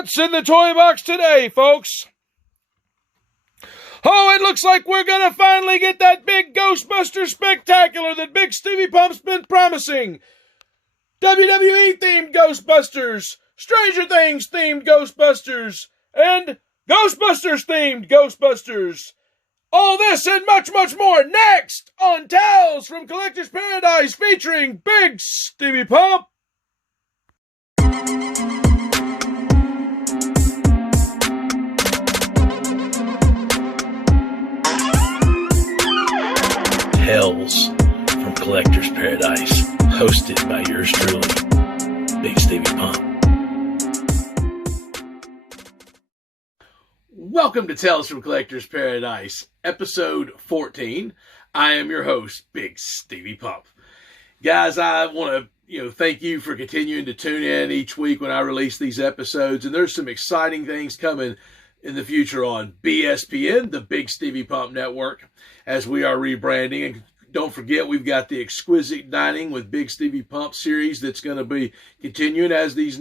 What's in the toy box today, folks? Oh, it looks like we're gonna finally get that big Ghostbusters spectacular that Big Stevie Pump's been promising. WWE-themed Ghostbusters, Stranger Things-themed Ghostbusters, and Ghostbusters-themed Ghostbusters. All this and much, much more next on Tales from Collector's Paradise featuring Big Stevie Pump. Tales from Collector's Paradise, hosted by yours truly, Big Stevie Pump. Welcome to Tales from Collector's Paradise, episode 14. I am your host, Big Stevie Pump. Guys, I want to thank you for continuing to tune in each week when I release these episodes, and there's some exciting things coming in the future on BSPN, the Big Stevie Pump Network, as we are rebranding. And don't forget, we've got the Exquisite Dining with Big Stevie Pump series that's going to be continuing as these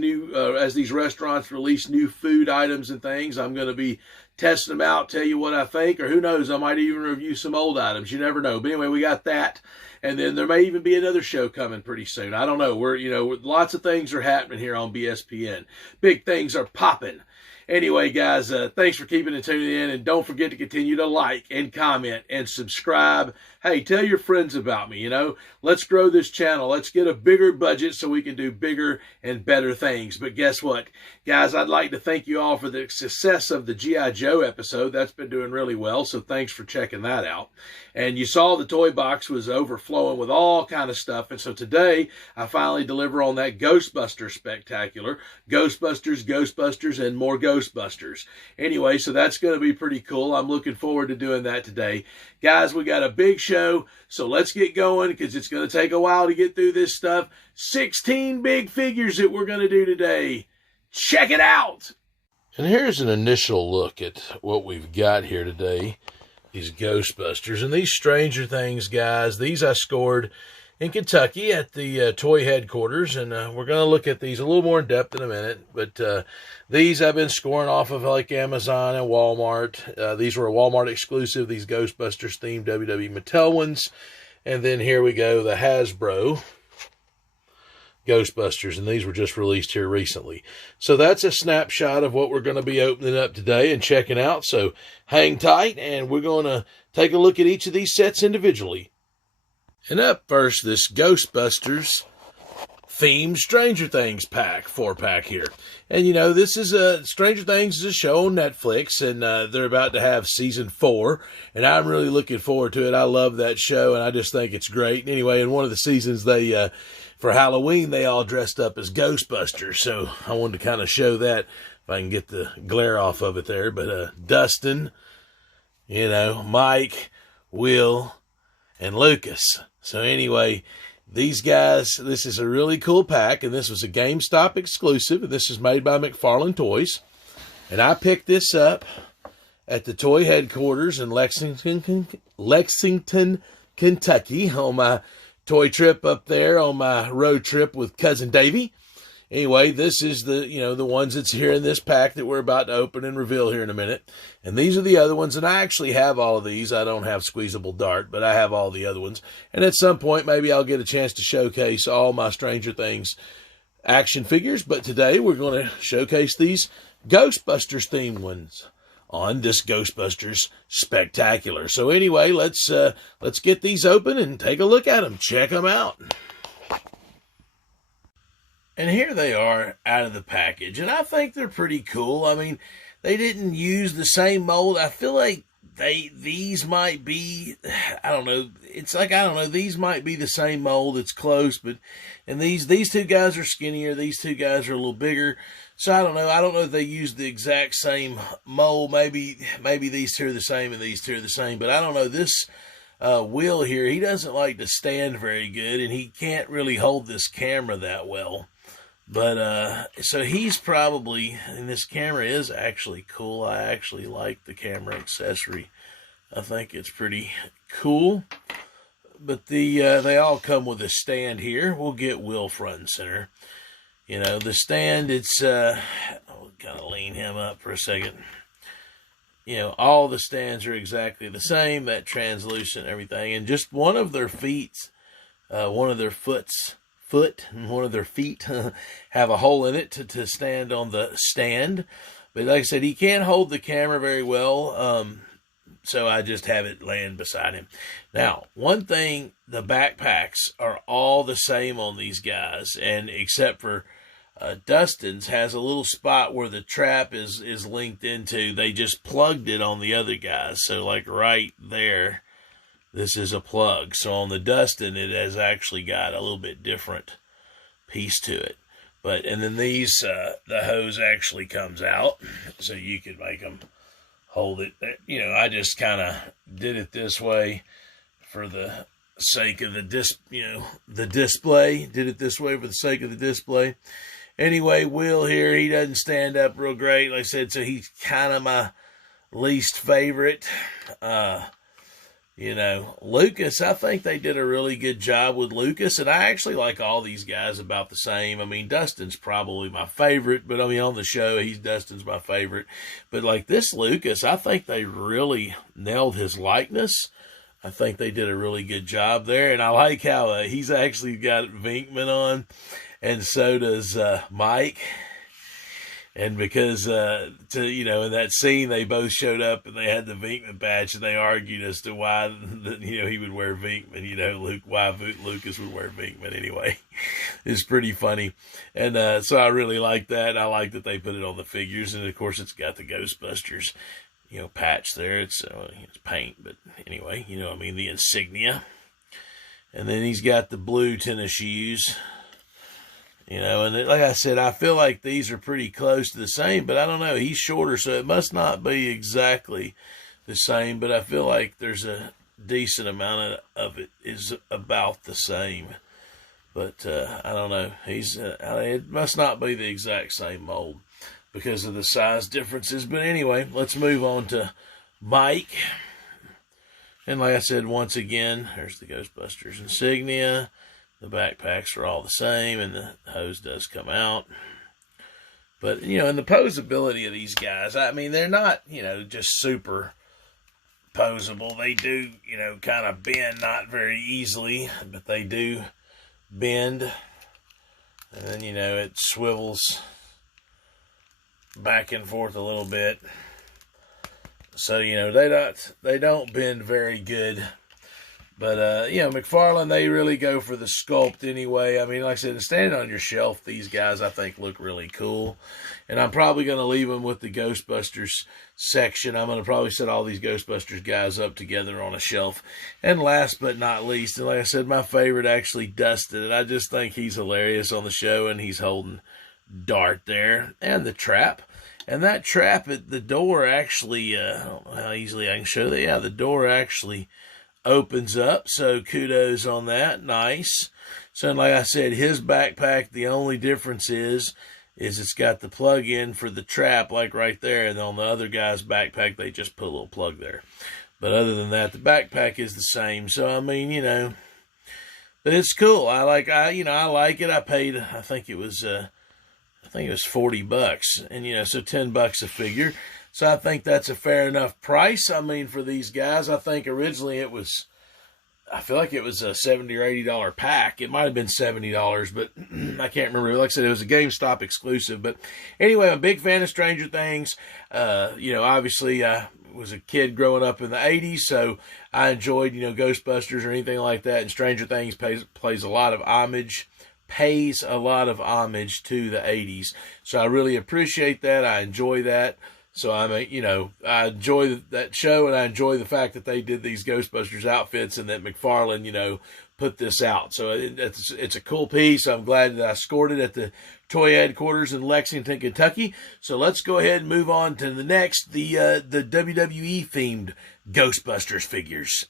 restaurants release new food items and things. I'm going to be testing them out, tell you what I think, or who knows, I might even review some old items. You never know. But anyway, we got that. And then there may even be another show coming pretty soon. I don't know. Lots of things are happening here on BSPN. Big things are popping. Anyway, guys, thanks for keeping and tuning in, and don't forget to continue to like and comment and subscribe. Hey, tell your friends about me, Let's grow this channel. Let's get a bigger budget so we can do bigger and better things. But guess what, guys? I'd like to thank you all for the success of the G.I. Joe episode. That's been doing really well, so thanks for checking that out. And you saw the toy box was overflowing with all kind of stuff, and so today I finally deliver on that Ghostbusters spectacular. Ghostbusters, and more Ghostbusters. Anyway, so that's going to be pretty cool. I'm looking forward to doing that today. Guys, we got a big show, so let's get going because it's going to take a while to get through this stuff. 16 big figures that we're going to do today. Check it out! And here's an initial look at what we've got here today. These Ghostbusters and these Stranger Things, guys. These I scored in Kentucky at the toy headquarters, and we're going to look at these a little more in depth in a minute. But these I've been scoring off of like Amazon and Walmart. These were a Walmart exclusive, these Ghostbusters themed WWE Mattel ones. And then here we go, the Hasbro Ghostbusters, and these were just released here recently. So that's a snapshot of what we're going to be opening up today and checking out. So hang tight, and we're going to take a look at each of these sets individually. And up first, this Ghostbusters themed Stranger Things pack, 4-pack here. And this is Stranger Things is a show on Netflix, and they're about to have season 4, and I'm really looking forward to it. I love that show, and I just think it's great. Anyway, in one of the seasons, they for Halloween, they all dressed up as Ghostbusters, so I wanted to kind of show that, if I can get the glare off of it there. But Dustin, Mike, Will, and Lucas. So anyway, these guys, this is a really cool pack, and this was a GameStop exclusive, and this is made by Mcfarlane Toys. And I picked this up at the toy headquarters in Lexington, Kentucky, on my toy trip up there, on my road trip with Cousin Davey. Anyway, this is the ones that's here in this pack that we're about to open and reveal here in a minute. And these are the other ones, and I actually have all of these. I don't have Squeezable Dart, but I have all the other ones. And at some point, maybe I'll get a chance to showcase all my Stranger Things action figures. But today, we're going to showcase these Ghostbusters themed ones on this Ghostbusters Spectacular. So anyway, let's get these open and take a look at them. Check them out. And here they are out of the package, and I think they're pretty cool. I mean, they didn't use the same mold. I feel like these might be, I don't know, these might be the same mold. It's close, and these two guys are skinnier. These two guys are a little bigger. So I don't know if they used the exact same mold. Maybe these two are the same and these two are the same, but I don't know. This Will here, he doesn't like to stand very good, and he can't really hold this camera that well. But, so he's probably, and this camera is actually cool. I actually like the camera accessory. I think it's pretty cool. But they all come with a stand here. We'll get Will front and center. You know, the stand, it's, I'll kind of clean him up for a second. You know, all the stands are exactly the same, that translucent everything, and just one of their feet have a hole in it to stand on the stand. But like I said, he can't hold the camera very well, so I just have it laying beside him. Now, one thing, the backpacks are all the same on these guys, and except for Dustin's has a little spot where the trap is linked into. They just plugged it on the other guys. So like right there, this is a plug. So on the Dustin, it has actually got a little bit different piece to it. And then these, the hose actually comes out, so you can make them hold it. You know, I just kind of did it this way for the sake of the display. Did it this way for the sake of the display. Anyway, Will here, he doesn't stand up real great, like I said, so he's kind of my least favorite. You know, Lucas, I think they did a really good job with Lucas, and I actually like all these guys about the same. I mean, Dustin's probably my favorite, but I mean, on the show, Dustin's my favorite. But like this Lucas, I think they really nailed his likeness. I think they did a really good job there, and I like how he's actually got Vinkman on, and so does Mike. And because, in that scene, they both showed up and they had the Vinkman badge, and they argued as to why, he would wear Vinkman, why Lucas would wear Vinkman anyway. It's pretty funny. And so I really like that. I like that they put it on the figures. And, of course, it's got the Ghostbusters, patch there. It's paint, but anyway, the insignia. And then he's got the blue tennis shoes. And like I said, I feel like these are pretty close to the same, but I don't know. He's shorter, so it must not be exactly the same, but I feel like there's a decent amount of it is about the same. But I don't know. It must not be the exact same mold because of the size differences. But anyway, let's move on to Mike. And like I said, once again, there's the Ghostbusters insignia. The backpacks are all the same, and the hose does come out. But, and the posability of these guys, I mean, they're not, just super posable. They do, kind of bend, not very easily, but they do bend. And then, it swivels back and forth a little bit. So, they don't bend very good. But, Mcfarlane, they really go for the sculpt anyway. I mean, like I said, standing on your shelf, these guys, I think, look really cool. And I'm probably going to leave them with the Ghostbusters section. I'm going to probably set all these Ghostbusters guys up together on a shelf. And last but not least, and like I said, my favorite, actually, Dustin. And I just think he's hilarious on the show, and he's holding Dart there. And the trap. And that trap at the door actually, I don't know how easily I can show that. Yeah, the door actually opens up, so kudos on that. Nice. So like I said, his backpack, the only difference is it's got the plug in for the trap, like right there, and on the other guy's backpack they just put a little plug there. But other than that, the backpack is the same. So I mean, but it's cool. I like it. I paid, I think it was $40, and so $10 a figure. So I think that's a fair enough price. I mean, for these guys, I think originally I feel like it was a $70 or $80 pack. It might have been $70, but I can't remember. Like I said, it was a GameStop exclusive. But anyway, I'm a big fan of Stranger Things. Obviously, I was a kid growing up in the 80s, so I enjoyed, Ghostbusters or anything like that. And Stranger Things pays a lot of homage to the 80s. So I really appreciate that. I enjoy that. So I enjoy that show, and I enjoy the fact that they did these Ghostbusters outfits and that Mcfarlane, put this out. So it's a cool piece. I'm glad that I scored it at the toy headquarters in Lexington, Kentucky. So let's go ahead and move on to the next, the WWE themed Ghostbusters figures.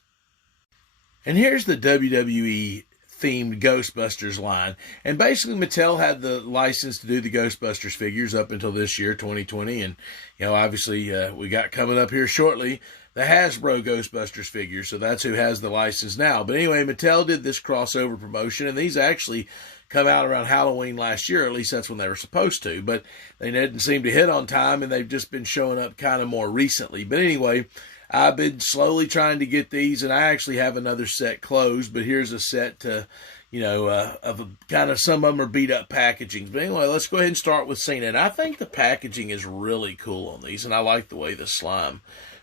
And here's the WWE themed Ghostbusters line. And basically Mattel had the license to do the Ghostbusters figures up until this year, 2020. And, obviously we got coming up here shortly the Hasbro Ghostbusters figures. So that's who has the license now. But anyway, Mattel did this crossover promotion, and these actually come out around Halloween last year. At least that's when they were supposed to. But they didn't seem to hit on time, and they've just been showing up kind of more recently. But anyway, I've been slowly trying to get these, and I actually have another set closed, but here's a set to, of a kind of, some of them are beat up packaging. But anyway, let's go ahead and start with Cena. And I think the packaging is really cool on these, and I like the way the slime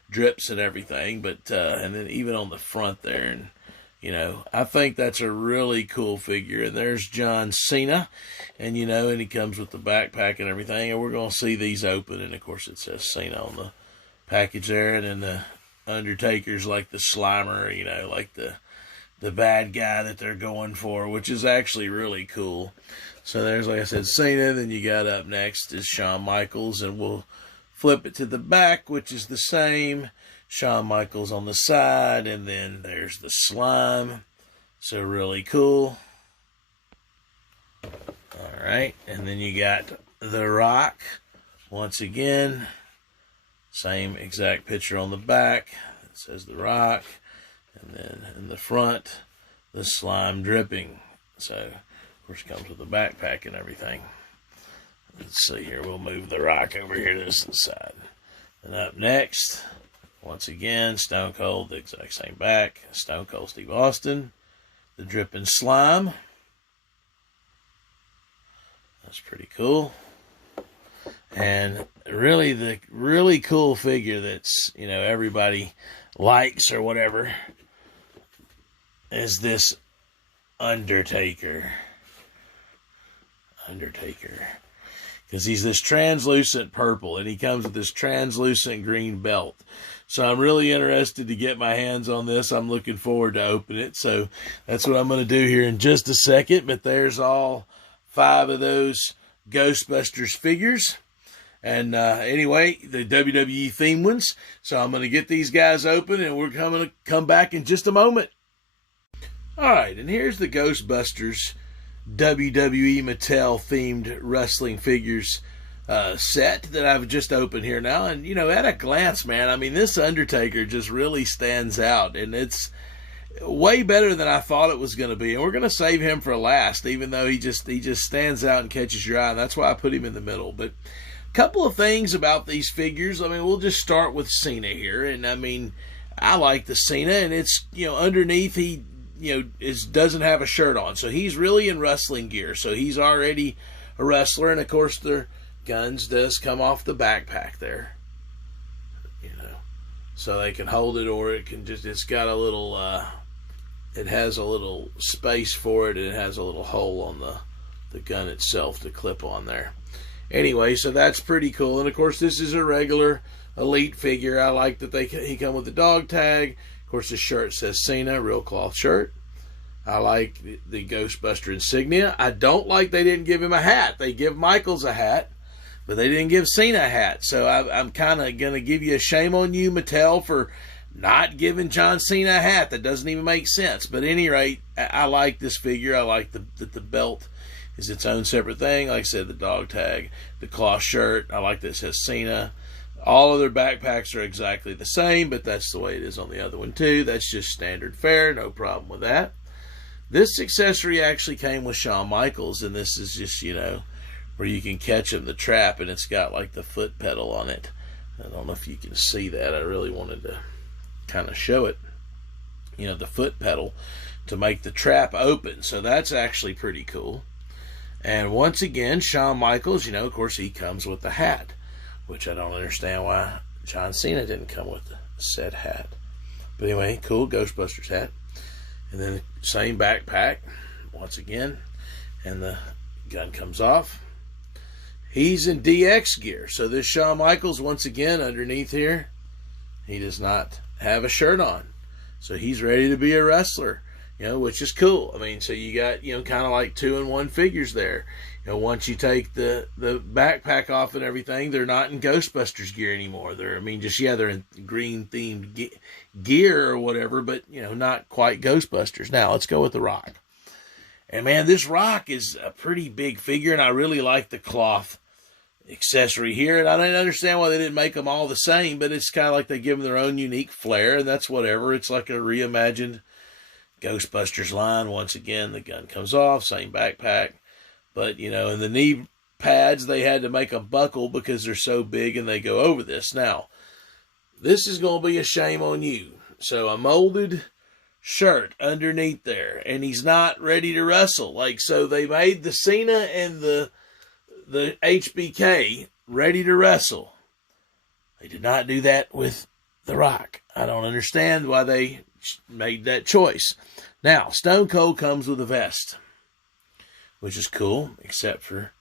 drips and everything, but, and then even on the front there, and, I think that's a really cool figure. And there's John Cena, and, and he comes with the backpack and everything, and we're going to see these open, and of course it says Cena on the package there, and then the Undertaker's like the Slimer, like the bad guy that they're going for, which is actually really cool. So there's, like I said, Cena. Then you got up next is Shawn Michaels, and we'll flip it to the back, which is the same. Shawn Michaels on the side, and then there's the slime. So really cool. All right, and then you got The Rock once again. Same exact picture on the back. It says The Rock. And then in the front, the slime dripping. So, of course, it comes with the backpack and everything. Let's see here. We'll move The Rock over here to this side. And up next, once again, Stone Cold, the exact same back. Stone Cold Steve Austin. The dripping slime. That's pretty cool. And really, the really cool figure that's, everybody likes or whatever is this Undertaker. Because he's this translucent purple, and he comes with this translucent green belt. So I'm really interested to get my hands on this. I'm looking forward to open it. So that's what I'm going to do here in just a second. But there's all 5 of those Ghostbusters figures. And anyway, the WWE theme ones. So I'm going to get these guys open, and we're going to come back in just a moment. All right, and here's the Ghostbusters WWE Mattel themed wrestling figures set that I've just opened here now. And, at a glance, man, I mean, this Undertaker just really stands out. And it's way better than I thought it was going to be. And we're going to save him for last, even though he just stands out and catches your eye. And that's why I put him in the middle. But couple of things about these figures. I mean, we'll just start with Cena here. And I mean, I like the Cena, and it's, underneath he, doesn't have a shirt on. So he's really in wrestling gear. So he's already a wrestler. And of course, their guns does come off the backpack there. So they can hold it, or it can just, it's got a little, it has a little space for it, and it has a little hole on the gun itself to clip on there. Anyway, so that's pretty cool. And of course, this is a regular Elite figure. I like that he come with the dog tag. Of course, the shirt says Cena, real cloth shirt. I like the Ghostbuster insignia. I don't like they didn't give him a hat. They give Michaels a hat, but they didn't give Cena a hat. So I'm kind of going to give you a shame on you, Mattel, for not giving John Cena a hat. That doesn't even make sense. But at any rate, I like this figure. I like that the belt is its own separate thing. Like I said, the dog tag, the cloth shirt. I like that it says Cena. All of their backpacks are exactly the same, but that's the way it is on the other one too. That's just standard fare. No problem with that. This accessory actually came with Shawn Michaels, and this is just, where you can catch him, the trap, and it's got like the foot pedal on it. I don't know if you can see that. I really wanted to kind of show it. The foot pedal to make the trap open. So that's actually pretty cool. And once again, Shawn Michaels, of course, he comes with the hat, which I don't understand why John Cena didn't come with the said hat. But anyway, cool Ghostbusters hat. And then same backpack, once again, and the gun comes off. He's in DX gear. So this Shawn Michaels, once again, underneath here, he does not have a shirt on. So he's ready to be a wrestler, which is cool. I mean, so you got, kind of like 2-in-1 figures there. Once you take the backpack off and everything, they're not in Ghostbusters gear anymore. They're in green themed gear or whatever, but, not quite Ghostbusters. Now, let's go with The Rock. And man, this rock is a pretty big figure, and I really like the cloth accessory here. And I didn't understand why they didn't make them all the same, but it's kind of like they give them their own unique flair, and that's whatever. It's like a reimagined Ghostbusters line. Once again, the gun comes off, same backpack. But, you know, in the knee pads, they had to make them buckle because they're so big and they go over this. Now, this is going to be a shame on you. So a molded shirt underneath there, and he's not ready to wrestle. Like, so they made the Cena and the HBK ready to wrestle. They did not do that with The Rock. I don't understand why they made that choice. Now, Stone Cold comes with a vest, which is cool, except for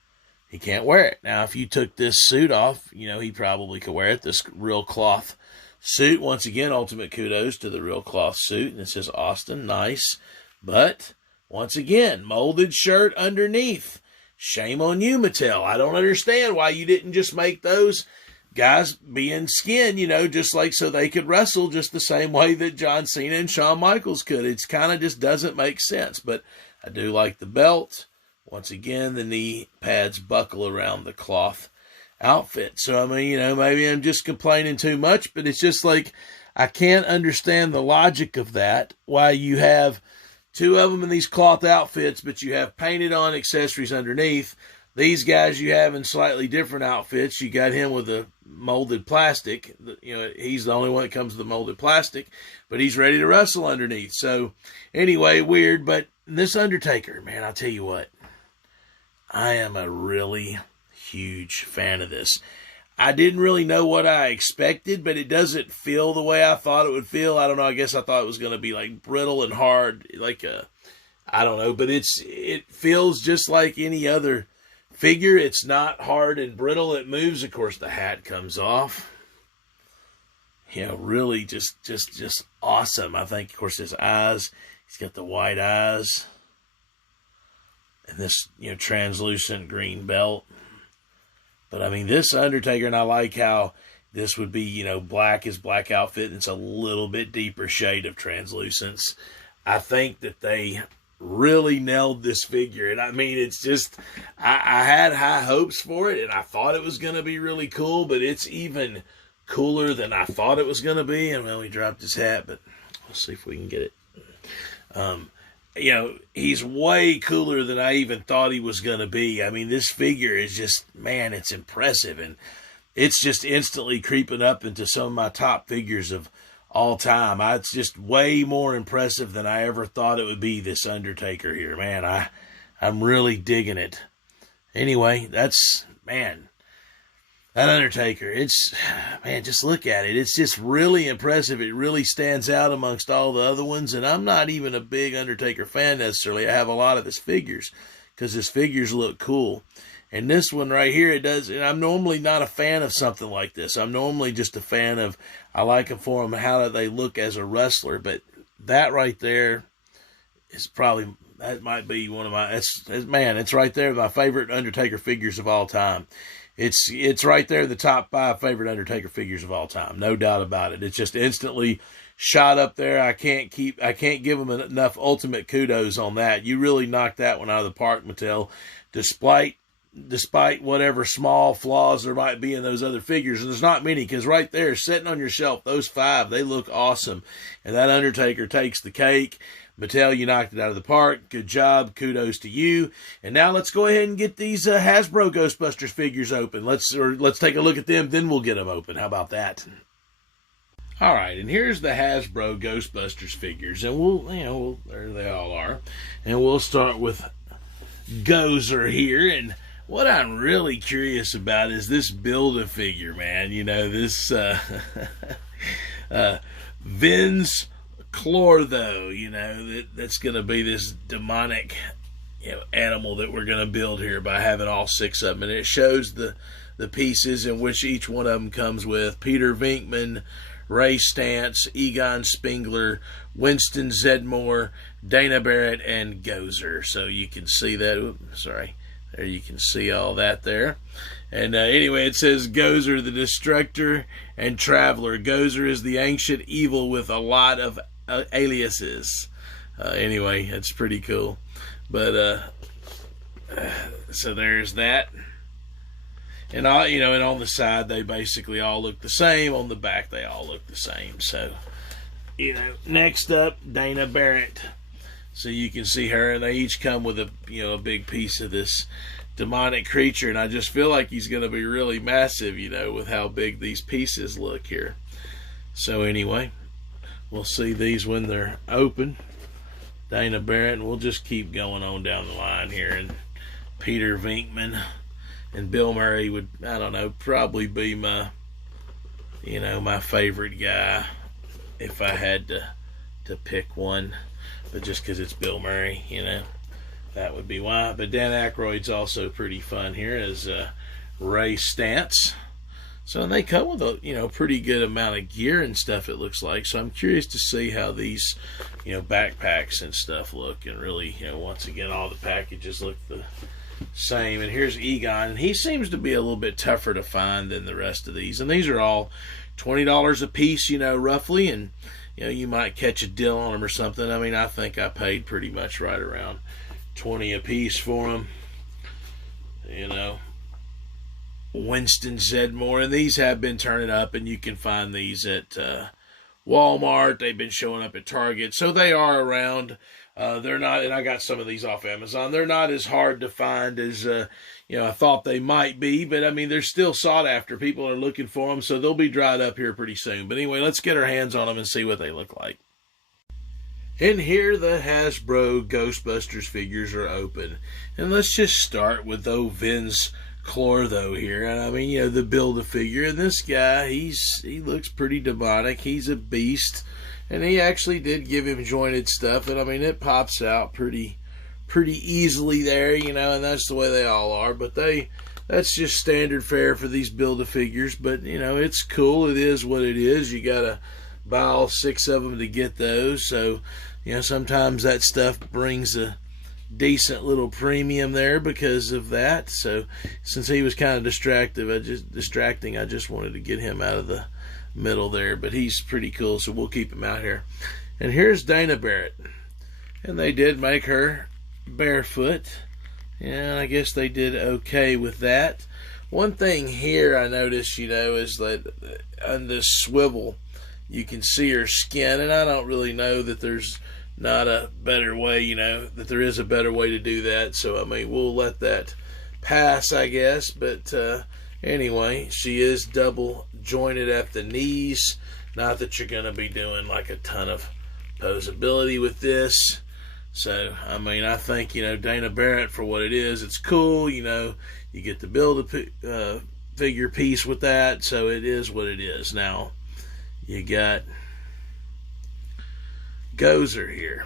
he can't wear it. Now, if you took this suit off, you know, he probably could wear it, this real cloth suit. Once again, ultimate kudos to the real cloth suit. And it says Austin, nice. But, once again, molded shirt underneath. Shame on you, Mattel. I don't understand why you didn't just make those guys be in skin, you know, just like so they could wrestle just the same way that John Cena and Shawn Michaels could. It's kind of just doesn't make sense. But I do like the belt. Once again, the knee pads buckle around the cloth outfit. So, I mean, you know, maybe I'm just complaining too much, but it's just like I can't understand the logic of that. Why you have two of them in these cloth outfits, but you have painted on accessories underneath. These guys you have in slightly different outfits. You got him with the molded plastic. You know, he's the only one that comes with the molded plastic, but he's ready to wrestle underneath. So, anyway, weird. But this Undertaker, man, I'll tell you what. I am a really huge fan of this. I didn't really know what I expected, but it doesn't feel the way I thought it would feel. I don't know. I guess I thought it was going to be like brittle and hard, like I don't know, but it feels just like any other figure. It's not hard and brittle. It moves. Of course, the hat comes off. You know, really just awesome. I think, of course, his eyes. He's got the white eyes. And this, you know, translucent green belt. But, I mean, this Undertaker, and I like how this would be, you know, black, his black outfit, and it's a little bit deeper shade of translucence. I think that they really nailed this figure. And, I mean, it's just, I had high hopes for it, and I thought it was going to be really cool, but it's even cooler than I thought it was going to be. And, well, he dropped his hat, but let's see if we can get it. You know, he's way cooler than I even thought he was going to be. I mean, this figure is just, man, it's impressive. And it's just instantly creeping up into some of my top figures of all time. It's just way more impressive than I ever thought it would be, this Undertaker here. Man, I'm really digging it. Anyway, that's, man, that Undertaker, it's, man, just look at it. It's just really impressive. It really stands out amongst all the other ones. And I'm not even a big Undertaker fan necessarily. I have a lot of his figures because his figures look cool. And this one right here, it does. And I'm normally not a fan of something like this. I'm normally just a fan of, I like them for them, how do they look as a wrestler. But that right there is probably, that might be one of my, man, it's right there, my favorite Undertaker figures of all time. It's right there, the top 5 favorite Undertaker figures of all time, no doubt about it. It's just instantly shot up there. I can't give them enough ultimate kudos on that. You really knocked that one out of the park, Mattel. Despite whatever small flaws there might be in those other figures, and there's not many, because right there, sitting on your shelf, those 5, they look awesome. And that Undertaker takes the cake. Mattel, you knocked it out of the park. Good job. Kudos to you. And now let's go ahead and get these Hasbro Ghostbusters figures open. Let's take a look at them, then we'll get them open. How about that? All right, and here's the Hasbro Ghostbusters figures, and there they all are. And we'll start with Gozer here. And what I'm really curious about is this Build-A-Figure, man. You know, this Vince Clortho, you know, that's going to be this demonic, you know, animal that we're going to build here by having all 6 of them. And it shows the pieces in which each one of them comes with. Peter Venkman, Ray Stantz, Egon Spengler, Winston Zedmore, Dana Barrett, and Gozer. So you can see that. There you can see all that there. And anyway, it says Gozer, the Destructor and Traveler. Gozer is the ancient evil with a lot of aliases. Anyway, that's pretty cool. But so there's that. And all, you know, and on the side they basically all look the same. On the back they all look the same. So, you know, next up, Dana Barrett. So you can see her, and they each come with a, you know, a big piece of this demonic creature, and I just feel like he's going to be really massive, you know, with how big these pieces look here. So anyway, we'll see these when they're open. Dana Barrett, and we'll just keep going on down the line here. And Peter Venkman and Bill Murray would, I don't know, probably be my, you know, my favorite guy if I had to pick one. But just because it's Bill Murray, you know, that would be why. But Dan Aykroyd's also pretty fun here as Ray Stantz. So they come with a, you know, pretty good amount of gear and stuff, it looks like. So I'm curious to see how these, you know, backpacks and stuff look. And really, you know, once again, all the packages look the same. And here's Egon. And he seems to be a little bit tougher to find than the rest of these. And these are all $20 a piece, you know, roughly. And you know, you might catch a deal on them or something. I mean, I think I paid pretty much right around 20 a piece for them. You know, Winston Zedmore, and these have been turning up, and you can find these at Walmart. They've been showing up at Target, so they are around. They're not, and I got some of these off Amazon. They're not as hard to find as you know, I thought they might be, but I mean, they're still sought after. People are looking for them, so they'll be dried up here pretty soon. But anyway, let's get our hands on them and see what they look like. And here the Hasbro Ghostbusters figures are open. And let's just start with old Vince Clortho here. And I mean, you know, the Build-A-Figure. And this guy, he looks pretty demonic. He's a beast. And he actually did give him jointed stuff. And I mean, it pops out pretty easily there, you know, and that's the way they all are. But that's just standard fare for these Build-A-Figures. But, you know, it's cool. It is what it is. You got to buy all 6 of them to get those. So, you know, sometimes that stuff brings a decent little premium there because of that. So, since he was kind of distracting, I just wanted to get him out of the middle there. But he's pretty cool, so we'll keep him out here. And here's Dana Barrett. And they did make her barefoot. And I guess they did okay with that. One thing here I noticed, you know, is that on this swivel, you can see her skin, and I don't really know that there's not a better way, you know, that there is a better way to do that. So, I mean, we'll let that pass, I guess. But anyway, she is double jointed at the knees. Not that you're going to be doing like a ton of posability with this. So, I mean, I think, you know, Dana Barrett, for what it is, it's cool. You know, you get to build a figure piece with that. So, it is what it is. Now, you got Gozer here.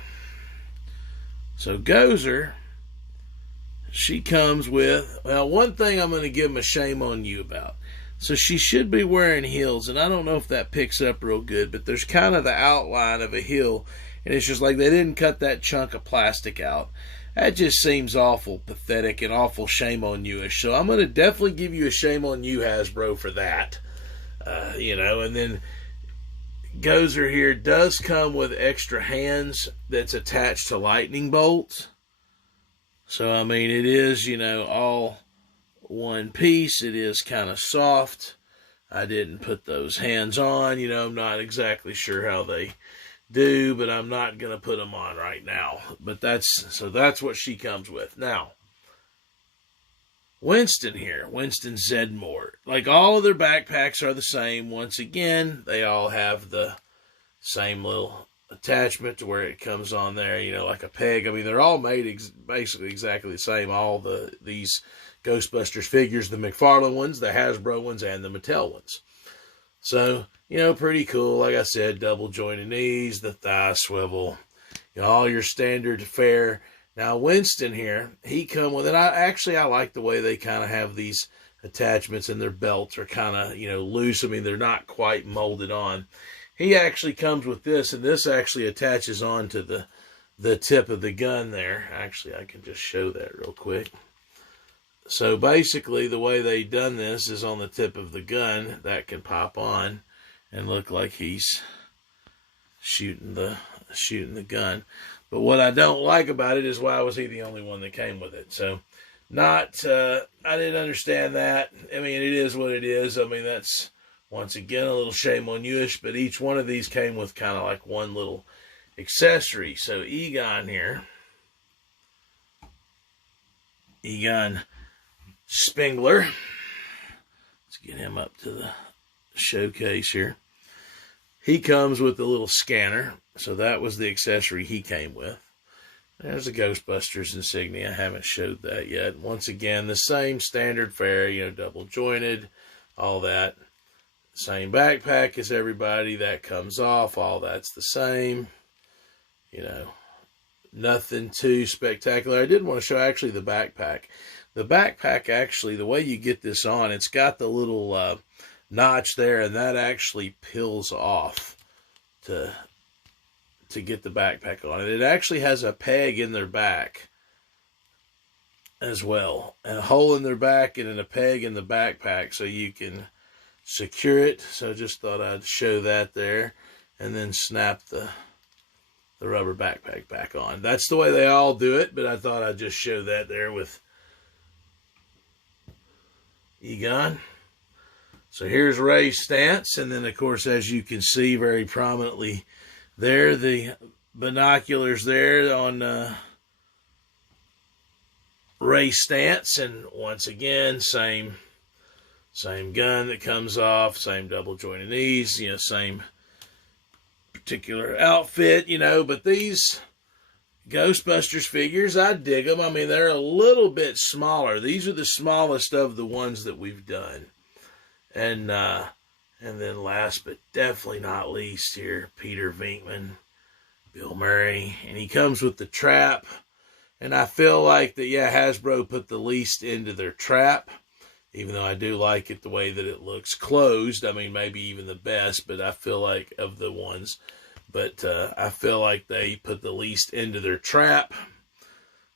So Gozer, she comes with, well, one thing I'm going to give him a shame on you about. So she should be wearing heels, and I don't know if that picks up real good, but there's kind of the outline of a heel, and it's just like they didn't cut that chunk of plastic out. That just seems awful pathetic and awful shame on you-ish. So I'm going to definitely give you a shame on you, Hasbro, for that. You know, and then Gozer here does come with extra hands that's attached to lightning bolts. So, I mean, it is, you know, all one piece. It is kind of soft. I didn't put those hands on. You know, I'm not exactly sure how they do, but I'm not going to put them on right now. But that's what she comes with. Now, Winston here, Winston Zedmore. Like, all of their backpacks are the same. Once again, they all have the same little attachment to where it comes on there, you know, like a peg. I mean, they're all made basically exactly the same. All these Ghostbusters figures, the Mcfarlane ones, the Hasbro ones, and the Mattel ones. So, you know, pretty cool. Like I said, double jointed knees, the thigh swivel, you know, all your standard fare. Now, Winston here, he come with it. I like the way they kind of have these attachments, and their belts are kind of, you know, loose. I mean, they're not quite molded on. He actually comes with this, and this actually attaches on to the tip of the gun there. Actually, I can just show that real quick. So, basically, the way they done this is on the tip of the gun. That can pop on and look like he's shooting the shooting the gun. But what I don't like about it is why was he the only one that came with it? So, I didn't understand that. I mean, it is what it is. I mean, that's, once again, a little shame on you-ish, but each one of these came with kind of like one little accessory. So, Egon here. Egon Spengler. Let's get him up to the showcase here. He comes with the little scanner, so that was the accessory he came with. There's a Ghostbusters insignia. I haven't showed that yet. Once again, the same standard fare, double jointed, all that. Same backpack as everybody. That comes off. All that's the same. Nothing too spectacular. I did want to show actually the backpack. The backpack, actually, the way you get this on, it's got the little notch there, and that actually peels off to get the backpack on it. It actually has a peg in their back as well, and a hole in their back and then a peg in the backpack so you can secure it. So just thought I'd show that there, and then snap the rubber backpack back on. That's the way they all do it, but I thought I'd just show that there with Egon. So here's Ray's stance, and then, of course, as you can see very prominently there, the binoculars there on Ray's stance, and once again, same gun that comes off, same double jointed knees, same particular outfit, but these Ghostbusters figures, I dig them. I mean, they're a little bit smaller. These are the smallest of the ones that we've done. And then last but definitely not least here, Peter Venkman, Bill Murray. And he comes with the trap. And I feel like that, Hasbro put the least into their trap. Even though I do like it the way that it looks closed. I mean, maybe even the best, but I feel like of the ones. But I feel like they put the least into their trap.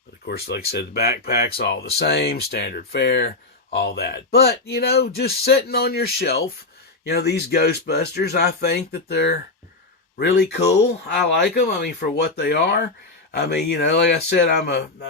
But of course, like I said, the backpack's all the same, standard fare, all that. But, just sitting on your shelf, these Ghostbusters, I think that they're really cool. I like them, for what they are. Like I said, I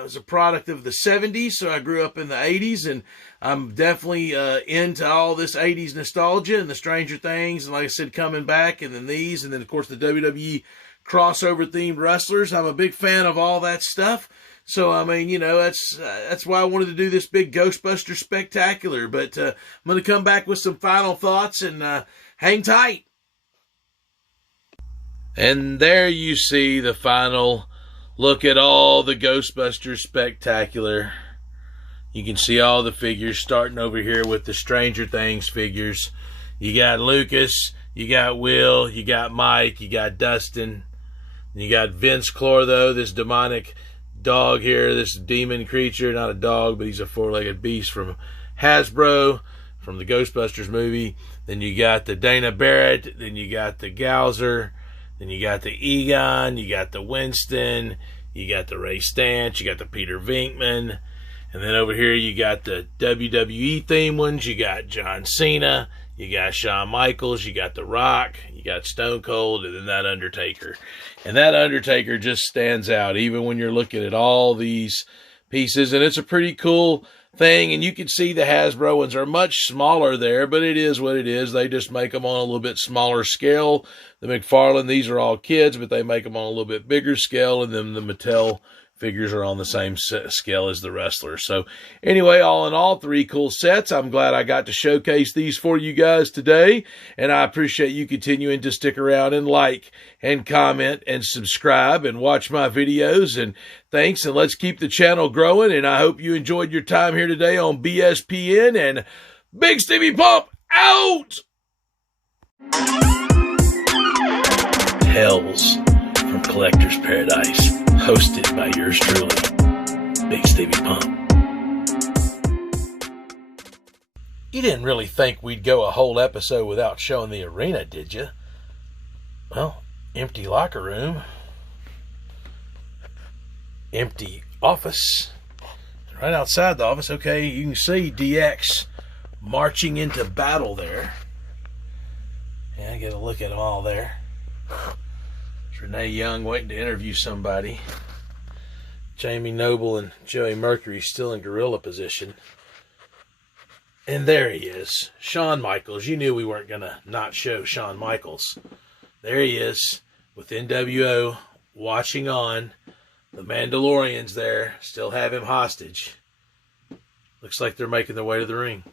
was a product of the 70s, so I grew up in the 80s, and I'm definitely into all this 80s nostalgia and the Stranger Things, and like I said, coming back, and then these, and then, of course, the WWE crossover-themed wrestlers. I'm a big fan of all that stuff. So, that's why I wanted to do this big Ghostbuster spectacular. But I'm going to come back with some final thoughts, and hang tight. And there you see the final look at all the Ghostbusters spectacular. You can see all the figures starting over here with the Stranger Things figures. You got Lucas, you got Will, you got Mike, you got Dustin. You got Vince Clortho, this demonic dog here, this demon creature, not a dog, but he's a four-legged beast from Hasbro, from the Ghostbusters movie. Then you got the Dana Barrett, then you got the Gowser, then you got the Egon, you got the Winston, you got the Ray Stantz, you got the Peter Venkman, and then over here you got the WWE theme ones. You got John Cena, you got Shawn Michaels, you got The Rock, you got Stone Cold, and then that Undertaker. And that Undertaker just stands out even when you're looking at all these pieces, and it's a pretty cool thing. And you can see the Hasbro ones are much smaller there, but it is what it is. They just make them on a little bit smaller scale. The Mcfarlane, these are all kids, but they make them on a little bit bigger scale, and then the Mattel figures are on the same scale as the wrestlers. So anyway, all in all, 3 cool sets. I'm glad I got to showcase these for you guys today, and I appreciate you continuing to stick around and like and comment and subscribe and watch my videos. And thanks, and let's keep the channel growing, and I hope you enjoyed your time here today on BSPN, and Big Stevie Pump out! Tales from Collector's Paradise, hosted by yours truly, Big Stevie Pump. You didn't really think we'd go a whole episode without showing the arena, did you? Well, empty locker room, empty office. Right outside the office, okay, you can see DX marching into battle there. Yeah, get a look at them all there. It's Renee Young waiting to interview somebody. Jamie Noble and Joey Mercury still in gorilla position. And there he is, Shawn Michaels. You knew we weren't going to not show Shawn Michaels. There he is with NWO watching on. The Mandalorians there still have him hostage. Looks like they're making their way to the ring.